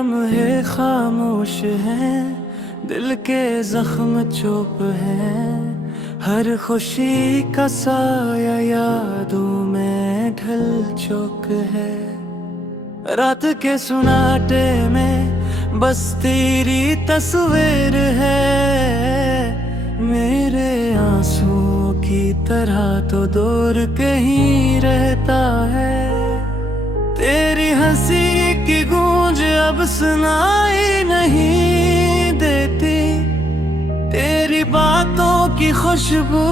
लम्हे खामोश हैं, दिल के जख्म चुप हैं। हर खुशी का साया यादों में ढल चुक है। रात के सुनाटे में बस तेरी तस्वीर है। मेरे आंसुओं की तरह तो दूर कहीं रहता है। तेरी हंसी की गूंज अब सुनाई नहीं देती। तेरी बातों की खुशबू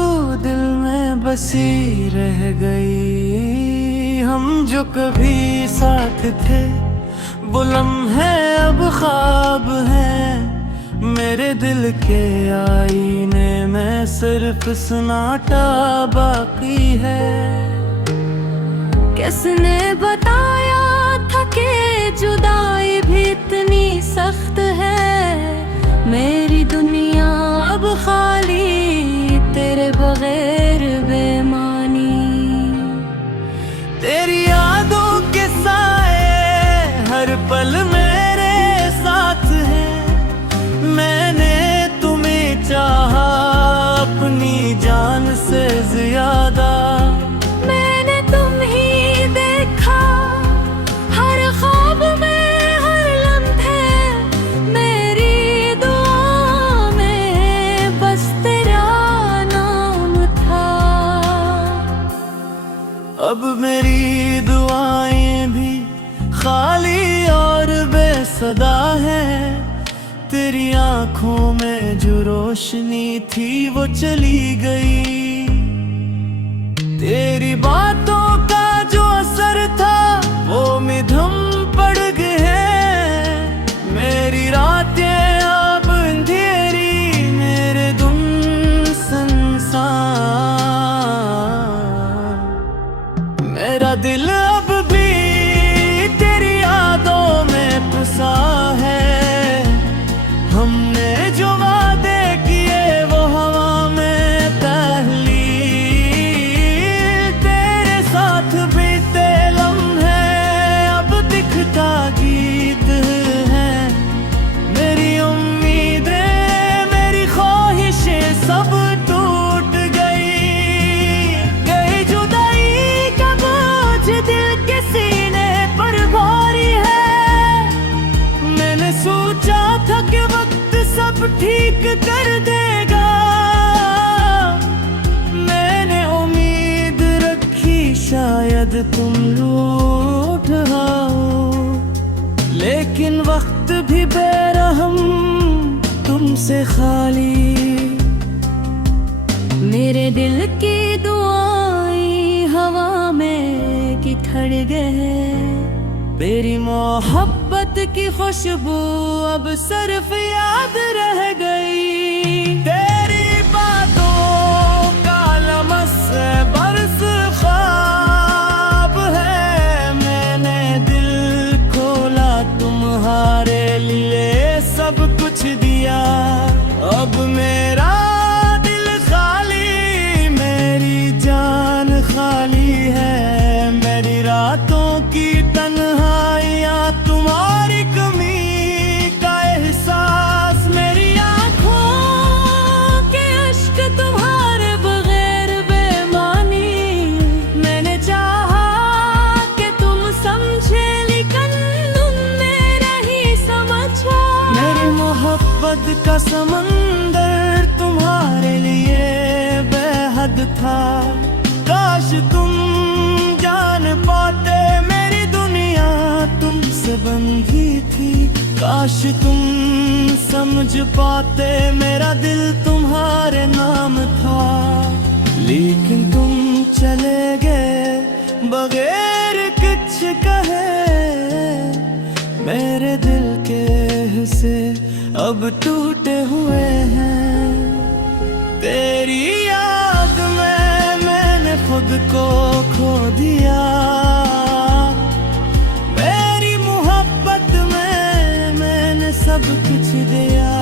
दिल में बसी रह गई। हम जो कभी साथ थे वो लम्हे अब ख्वाब हैं। मेरे दिल के आईने में सिर्फ सन्नाटा बाकी है। किसने बताया था कि जुदाई भी इतनी सख्त है। मेरी दुनिया अब खाली तेरे बगैर बेमानी। तेरी यादों के साए हर पल मेरे साथ हैं। मैंने तुम्हें चाहा अपनी जान से ज्यादा। मैंने तुम ही देखा हर ख्वाब में, हर लम्हे मेरी दुआ में बस तेरा नाम था। अब मेरी दुआएं भी खाली और बेसदा है। तेरी आंखों में जो रोशनी थी वो चली गई। तेरी बातों का जो असर था वो मिधम पड़ गए। मेरी रातें अब अंधेरी, मेरे गुम संसार। मेरा दिल अब भी तेरी यादों में फंसा है। हमने जो वादे किए वो हवा में पहली। तेरे साथ बीते लम्हे अब दिखता गीत है। मेरी उम्मीदें, मेरी ख्वाहिशें सब टूट गई जुदाई का बोझ दिल के सीने पर भारी है। मैंने सोचा था कि वक्त सब ठीक कर देगा। मैंने उम्मीद रखी शायद तुम लौट आओ। लेकिन वक्त भी बेरहम, तुमसे खाली। मेरे दिल की दुआएं हवा में बिखर गए। मेरी मोहब्बत की खुशबू अब सिर्फ याद रह गई। तेरी बातों का लमस बरस ख्वाब है। मैंने दिल खोला तुम्हारे लिए, सब कुछ दिया। अब मेरा दिल खाली, मेरी जान खाली है। मेरी रातों की तन्हाइयाँ, तुम्हारी कमी का एहसास। मेरी आँखों के अश्क तुम्हारे बगैर बेमानी। मैंने चाहा कि तुम समझे लेकिन तुमने नहीं समझा। मेरी मोहब्बत का समंदर तुम्हारे लिए बेहद था। काश तुम जान पाते मेरी दुनिया तुमसे बंधी थी। काश तुम समझ पाते मेरा दिल तुम्हारे नाम था। लेकिन तुम चले गए बगैर कुछ कहे। मेरे दिल के हिस्से अब टूटे हुए हैं। तेरी याद में मैंने खुद को खो दिया। मेरी मोहब्बत में मैंने सब कुछ दिया।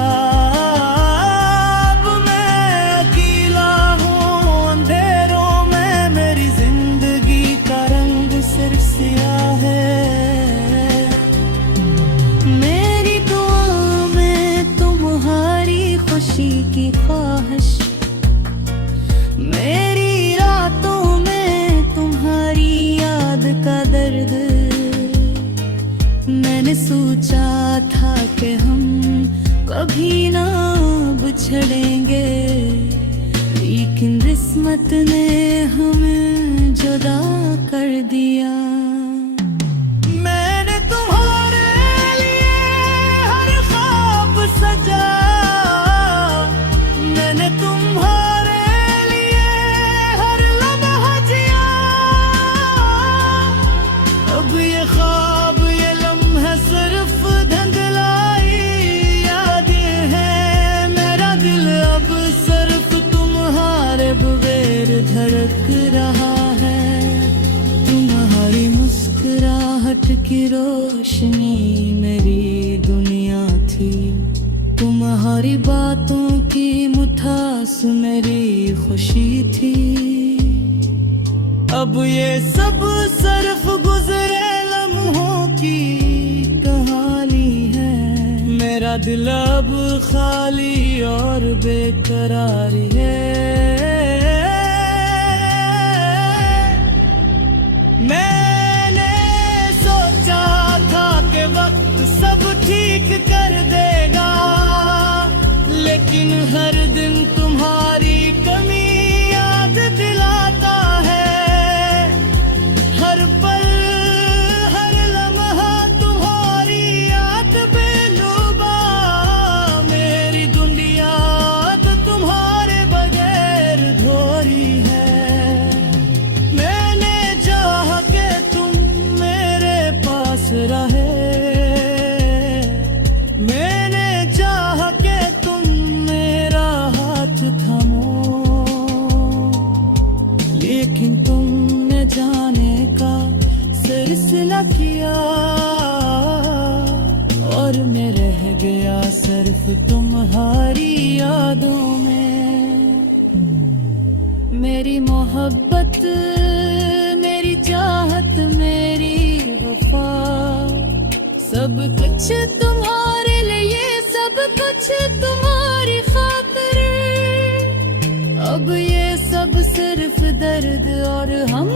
अब मैं अकेला हूँ अंधेरों में। मेरी जिंदगी का रंग सिर्फ सियाह है। किस्मत ने हमें जुदा कर दिया। मैंने तुम्हारे लिए हर ख्वाब सजा, मैंने तुम्हारे लिए हर लम्हा जिया। अब ये ख्वाब ये लम्हा सिर्फ धुंधलाई याद है। मेरा दिल अब सिर्फ तुम्हारे बगैर धड़क रहा है। तुम्हारी मुस्कुराहट की रोशनी मेरी दुनिया थी, तुम्हारी बातों की मुठास मेरी खुशी थी। अब ये सब सिर्फ गुजरे लम्हों की कहानी है। मेरा दिल अब खाली और बेकरारी है। मैंने सोचा था कि वक्त सब ठीक कर देगा, लेकिन हर दिन तुम्हारी कमी याद दिलाता है। हर पल हर लम्हा तुम्हारी याद बेलुबा। मेरी दुनिया तो तुम्हारे बगैर धोरी है। मैंने चाहा कि तुम मेरे पास रहे, मैंने चाहा कि तुम मेरा हाथ थामो, लेकिन तुमने जाने का सिलसिला किया और मैं रह गया सिर्फ तुम्हारी यादों में। मेरी मोहब्बत मेरी चाहत मेरी वफा, सब कुछ तुम्हारे लिए, सब कुछ तुम्हारी खातिर। अब ये सब सिर्फ दर्द और हम